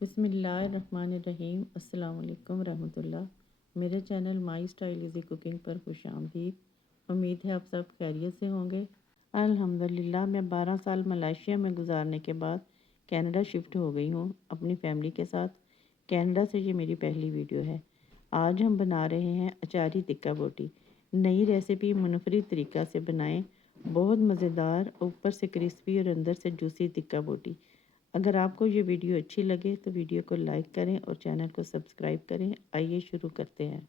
बिस्मिल्लाहिर्रहमानिर्रहीम। अस्सलाम वालेकुम रहमतुल्लाह। मेरे channel my style easy cooking पर खुश आमदीद। उम्मीद है आप सब खैरियत से होंगे। अल्हम्दुलिल्लाह मैं 12 साल मलेशिया में गुजारने के बाद कनाडा शिफ्ट हो गई हूँ अपनी फैमिली के साथ। कनाडा से ये मेरी पहली वीडियो है। आज हम बना रहे हैं अचारी टिक्का बोटी। नई रेसिपी मुनफरिद तरीक़ा से बनाएं, बहुत मज़ेदार, ऊपर से क्रिस्पी और अंदर से जूसी टिक्का बोटी। अगर आपको ये वीडियो अच्छी लगे तो वीडियो को लाइक करें और चैनल को सब्सक्राइब करें। आइए शुरू करते हैं।